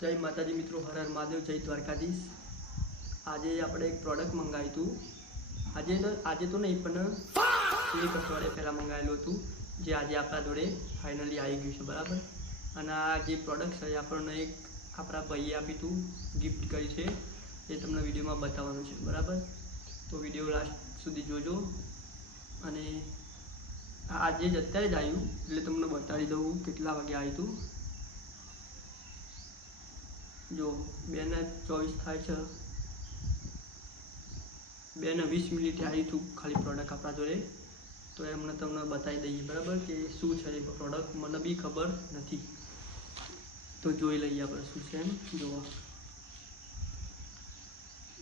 जय माताजी मित्रों, हर हर महादेव, जय द्वारकाधीश। आज આપણે એક પ્રોડક્ટ મંગાવ્યું હતું। આજે તો નહીં પણ એક અઠવાડિયા પહેલાં મંગાવેલું હતું, જે આજે આપણા જોડે ફાઇનલી આવી ગયું છે, બરાબર। અને આ જે પ્રોડક્ટ છે આપણને એક આપણા ભાઈએ આપી હતું, ગિફ્ટ કરી છે, એ તમને વિડીયોમાં બતાવવાનું છે, બરાબર। તો વિડીયો લાસ્ટ સુધી જોજો। અને આજે જ અત્યારે જ આવ્યું એટલે તમને બતાવી દઉં કેટલા વાગે આવ્યું હતું। जो 2:24 થાય છે, 2:20 आई थी खाली प्रोडक्ट अपना जोड़े। तो एमने तमने बताई दईए, बराबर, कि शू है प्रोडक्ट मने भी खबर नहीं। तो जोई लईए अपने शू है। जो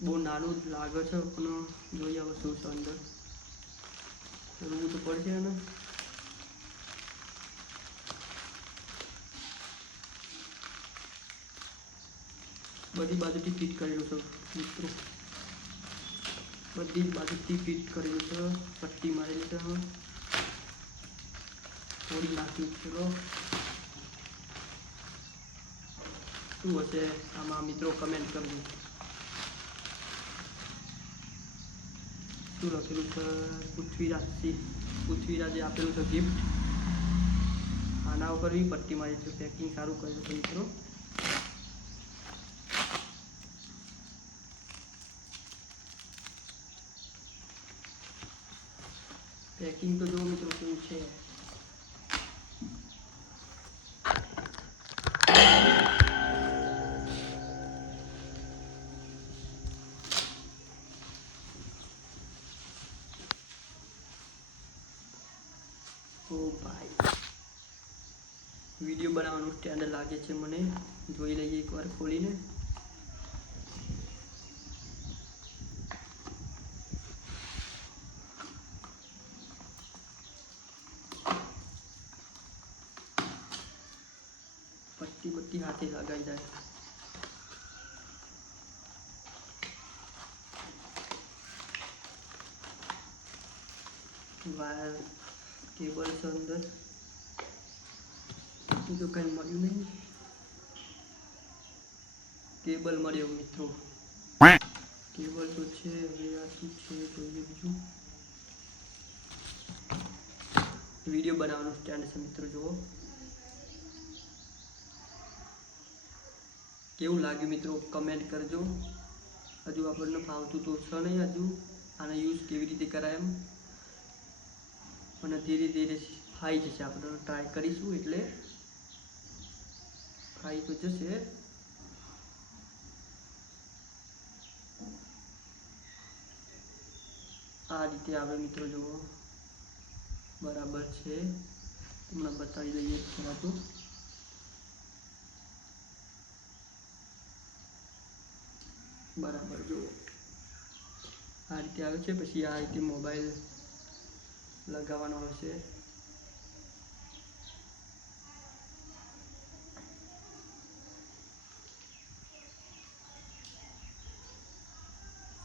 बहुत नानु लागे छे पण जोईए हवे शू छे अंदर। खोलवू तो पड़शे ने। बधी बाजुथी फिट करेलुं छे मित्रों, बधी बाजुथी फिट करेलुं छे। पट्टी मारेली छे, थोड़ी नाखी चलो शू हशे आमां मित्रों कमेंट करजो। शू लखेलुं छे? पृथ्वीराजे आपेलुं छे गिफ्ट। आना पर भी पट्टी मारी छे, पेकिंग सारू करेलुं छे मित्रों। पैकिंग तो जो मित्रों केवुं छे। ओ भाई वीडियो बनावानुं स्टेन्ड लागे छे मने। जोई लईए एकवार खोलीने। पट्टी बट्टी हाथे लगाई जाए। वायर केबल से अंदर तो कहीं मळ्युं नहीं। केबल मळ्यो मित्रों, केबल तो छे। हवे आ शुं छे जोईए बीजुं। वीडियो बनावानुं स्टेन्ड छे मित्रों। जुओ केवुं लाग्युं मित्रों कमेंट करजो। हजू आपणे फावतुं तो छे नहीं, हजू आने यूज केवी रीते कराय एम। અને ધીરે ધીરે ફાઈ જશે। આપણે ટ્રાય કરીશું એટલે ફાઈ તો જશે। આ રીતે આવે મિત્રો। જુઓ બરાબર છે, તમને બતાવી દઈએ પહેલાં તો। બરાબર જુઓ આ રીતે આવે છે। પછી આ રીતે મોબાઈલ लगावानो आवशे।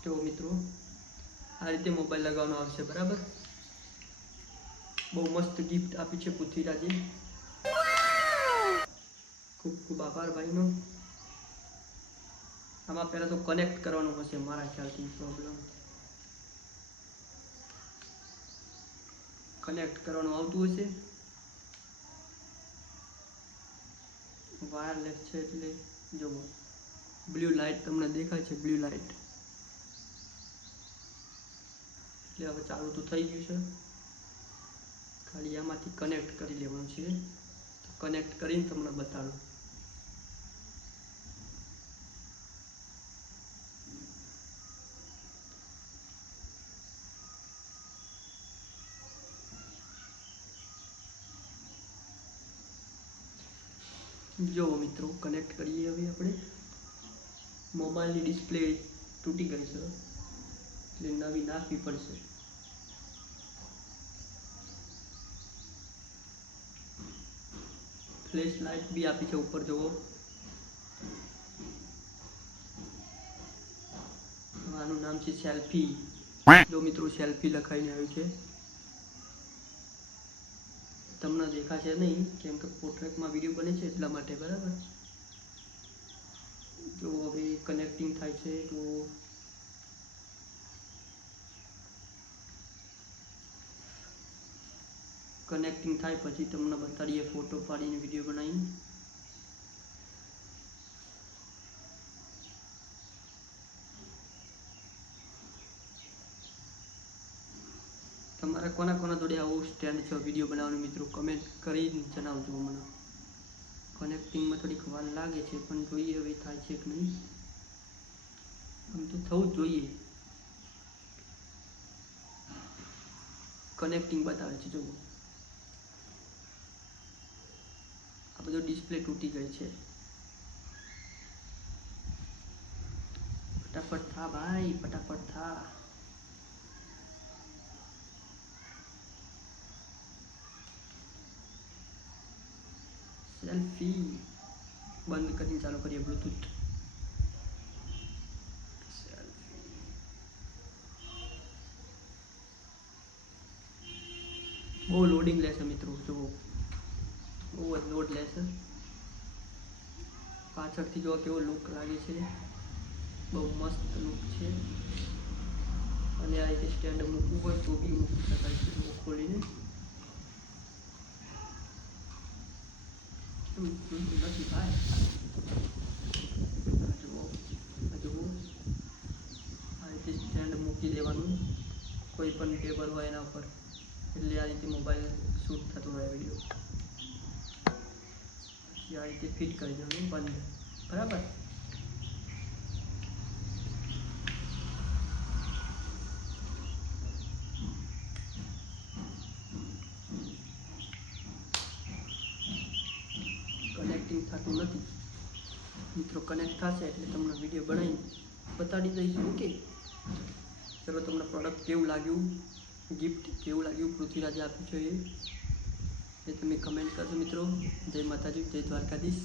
तो मित्रों आ रीते मोबाइल लगावानो आवशे, बराबर। बहुत मस्त गिफ्ट आपी छे पृथ्वीराजे। खूब खूब आभार भाईनो। आमां पहेला तो कनेक्ट करवानुं हशे मारा ख्यालथी। प्रॉब्लम कनेक्ट करवानुं आवतुं हशे। वायरलेस छे એટલે જો ब्लू लाइट તમને દેખાય છે। ब्लू लाइट એટલે હવે ચાલુ તો થઈ ગયું છે। ખાલી આમાંથી કનેક્ટ કરી લેવાનું છે। કનેક્ટ કરીને તમને બતાડું। जो मित्रों कनेक्ट करिए। हवे आपणे मोबाइलनी डिस्प्ले तूटी गई है એટલે નવી નાખવી પડશે। फ्लैश लाइट भी आपी छे ऊपर। जुओ आनुं नाम छे सेल्फी। जो मित्रों सेल्फी लखाईने आव्युं छे। तमने देखाशे नहीं केम के पोर्ट्रेट में विडियो बने छे એટલા માટે, बराबर। કનેક્ટિંગ થાય છે તો કનેક્ટિંગ થાય પછી તમને બતાડીએ ફોટો પાડીને વિડીયો બનાવીને. તમારા કોના જોડે આવું સ્ટેન્ડ છે વિડીયો બનાવવાનું મિત્રો કમેન્ટ કરીને જણાવજો મને. કનેક્ટિંગમાં થોડીક વાર લાગે છે પણ જોઈએ હવે થાય છે કે નહીં. આમ તો થવું જ જોઈએ. કનેક્ટિંગ બતાવે છે જુઓ. આ બધો ડિસ્પ્લે તૂટી ગઈ છે. ફટાફટ થા ભાઈ, ફટાફટ થા. સેલ્ફી બંધ કરીને ચાલુ કરીએ બ્લૂટૂથ. બહુ લોડિંગ લેશે મિત્રો જુઓ, બહુ જ લોડ લેશે. પાછળથી જો કેવો લુક લાગે છે, બહુ મસ્ત લુક છે. અને આ રીતે સ્ટેન્ડ મૂકવું હોય તો બી મૂકી શકાય છે ખોલીને. નથી ભાઈ જુઓ આ રીતે સ્ટેન્ડ મૂકી દેવાનું કોઈ પણ ટેબલ હોય એના ઉપર, એટલે આ રીતે મોબાઈલ શૂટ થતો હોય વિડીયો. પછી આ રીતે ફિટ કરી દેવાનું બંધ. બરાબર. કનેક્ટિંગ થતું નથી મિત્રો. કનેક્ટ થશે એટલે તમને વિડીયો બનાવીને બતાડી દઈશું. ઓકે ચલો, તમને પ્રોડક્ટ કેવું લાગ્યું, ગિફ્ટ કેવું લાગ્યું પૃથ્વીરાજે આપ્યું છે એ તમે કમેન્ટ કરજો મિત્રો. જય માતાજી, જય દ્વારકાધીશ.